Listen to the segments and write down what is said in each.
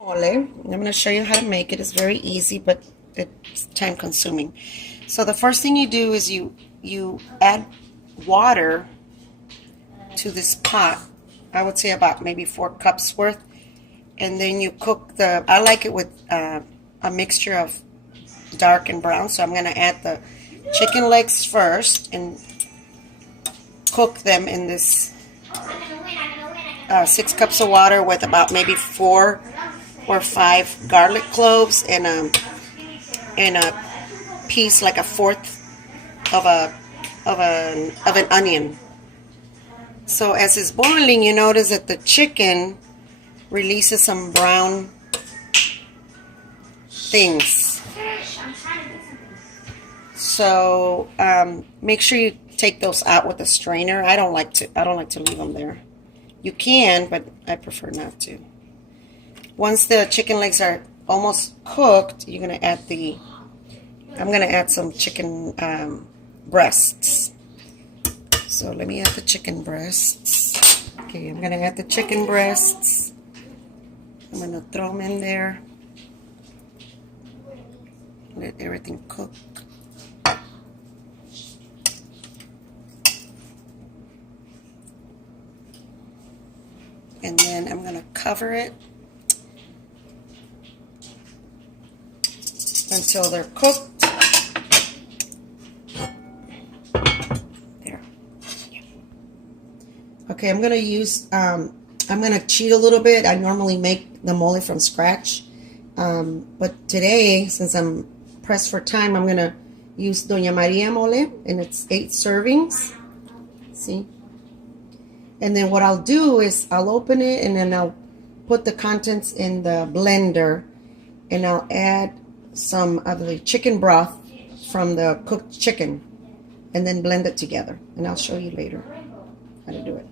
Mole. I'm going to show you how to make it. It's very easy, but it's time consuming. So the first thing you do is you add water to this pot. I would say about maybe 4 cups worth, and then you cook the. I like it with a mixture of dark and brown. So I'm going to add the chicken legs first and cook them in this 6 cups of water with about maybe 4 or 5 garlic cloves and a piece like a fourth of an onion. So as it's boiling, you notice that the chicken releases some brown things. So make sure you take those out with a strainer. I don't like to leave them there. You can, but I prefer not to. Once the chicken legs are almost cooked, you're gonna add I'm gonna add some chicken breasts. So let me add the chicken breasts. Okay, I'm gonna add the chicken breasts. I'm gonna throw them in there. Let everything cook. And then I'm gonna cover it until they're cooked. There. Yeah. Okay, I'm gonna cheat a little bit. I normally make the mole from scratch. But today, since I'm pressed for time, I'm gonna use Doña Maria mole, and it's 8 servings. See? And then what I'll do is I'll open it and then I'll put the contents in the blender, and I'll add some of the chicken broth from the cooked chicken and then blend it together. And I'll show you later how to do it.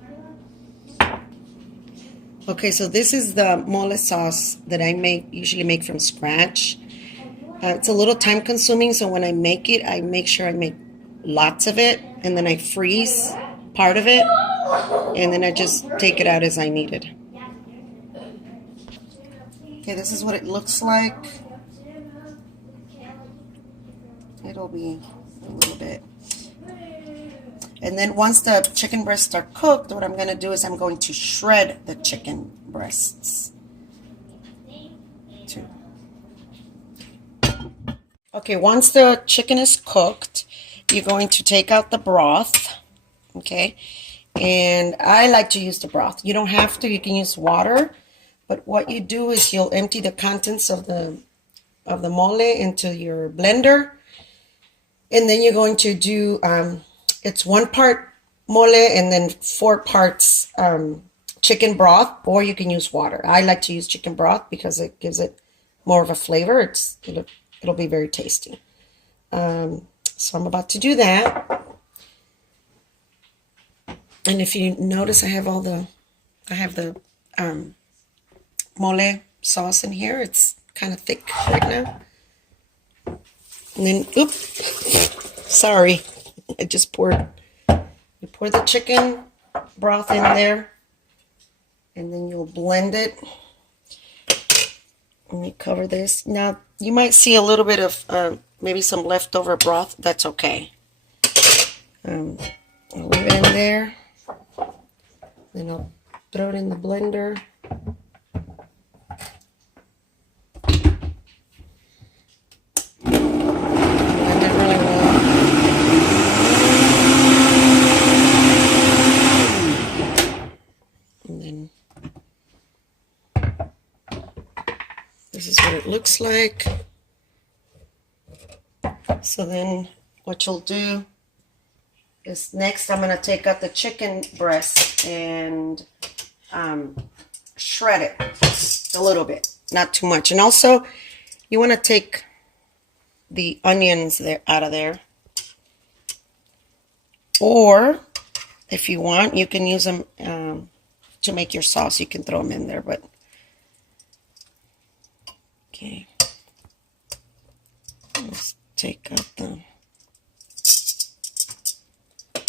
Okay, so this is the mole sauce that I usually make from scratch. It's a little time consuming, so when I make it, I make sure I make lots of it, and then I freeze part of it, and then I just take it out as I need it. Okay, this is what it looks like. It'll be a little bit. And then once the chicken breasts are cooked, what I'm going to do is I'm going to shred the chicken breasts too. Okay, once the chicken is cooked, you're going to take out the broth. Okay, and I like to use the broth. You don't have to, you can use water, but what you do is you'll empty the contents of the mole into your blender, and then you're going to do it's 1 part mole and then 4 parts chicken broth, or you can use water. I like to use chicken broth because it gives it more of a flavor. It'll be very tasty. So I'm about to do that. And if you notice, I have the mole sauce in here. It's kind of thick right now. And then, oops, sorry, I just poured. You pour the chicken broth in there, and then you'll blend it. Let me cover this. Now, you might see a little bit of maybe some leftover broth. That's okay. I'll leave it in there. Then I'll throw it in the blender. Blend it really well. And then this is what it looks like. So then what you'll do is next I'm going to take out the chicken breast and shred it just a little bit, not too much. And also you want to take the onions out of there, or if you want, you can use them to make your sauce. You can throw them in there, but okay, let's take out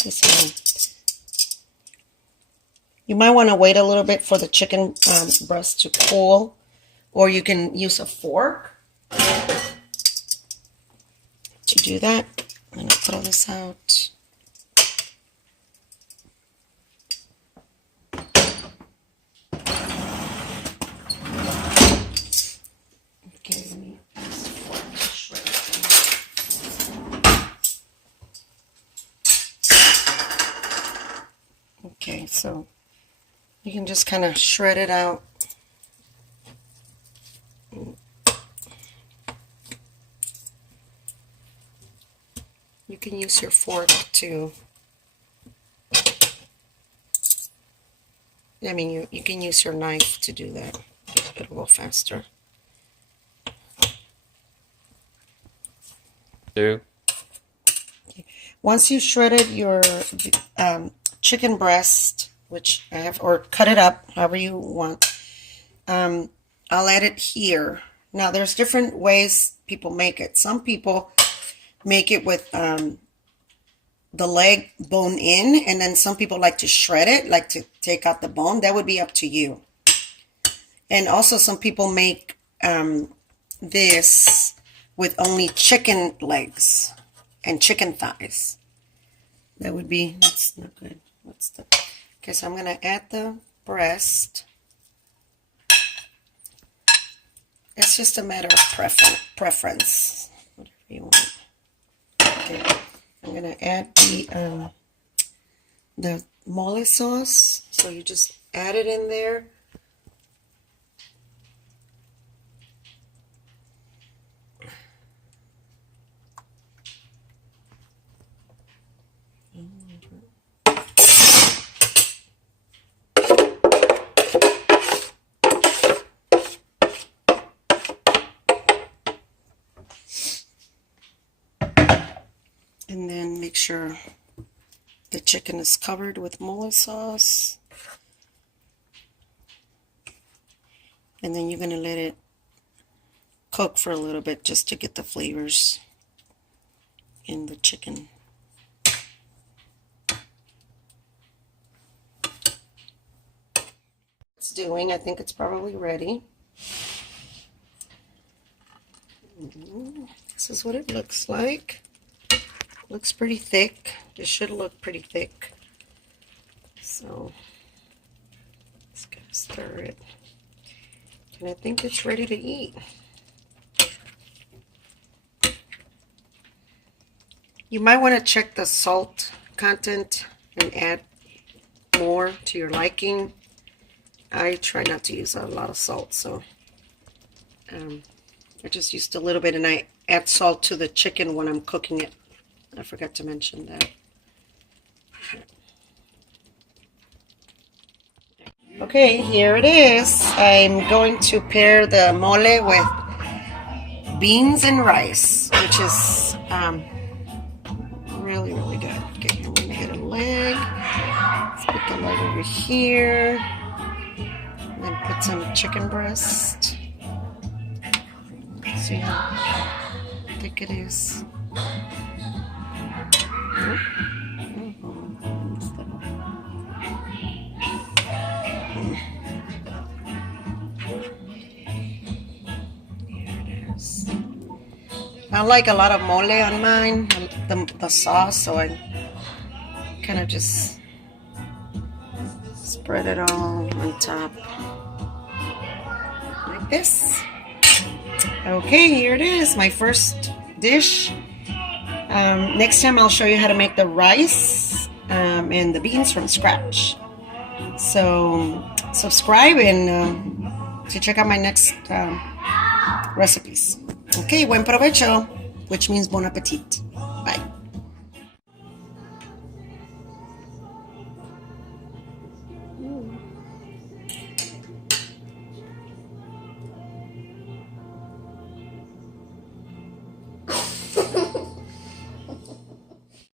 this one. You might want to wait a little bit for the chicken breast to cool or you can use a fork to do that. I'm gonna throw this out. Okay, let me use the fork to shred it. Okay, so you can just kind of shred it out. You can use your fork to, I mean, you can use your knife to do that. It'll go faster. Do. Once you shredded your chicken breast, which I have, or cut it up, however you want, I'll add it here. Now, there's different ways people make it. Some people make it with the leg bone in, and then some people like to shred it, like to take out the bone. That would be up to you. And also some people make this with only chicken legs and chicken thighs. That would be, that's not good. What's the, okay, so I'm going to add the breast. It's just a matter of preference, whatever you want. Okay, I'm going to add the mole sauce. So you just add it in there. And then make sure the chicken is covered with mole sauce. And then you're going to let it cook for a little bit just to get the flavors in the chicken. It's doing, I think it's probably ready. This is what it looks like. Looks pretty thick. It should look pretty thick. So just gotta stir it. And I think it's ready to eat. You might want to check the salt content and add more to your liking. I try not to use a lot of salt, so I just used a little bit, and I add salt to the chicken when I'm cooking it. I forgot to mention that. Okay, here it is. I'm going to pair the mole with beans and rice, which is really, really good. Okay, I'm going to get a leg. Let's put the leg over here. And then put some chicken breast. See how thick it is. I like a lot of mole on mine, the sauce, so I kind of just spread it all on top like this. Okay, here it is, my first dish. Next time I'll show you how to make the rice and the beans from scratch. So subscribe and to check out my next recipes. Okay, buen provecho, which means bon appetit.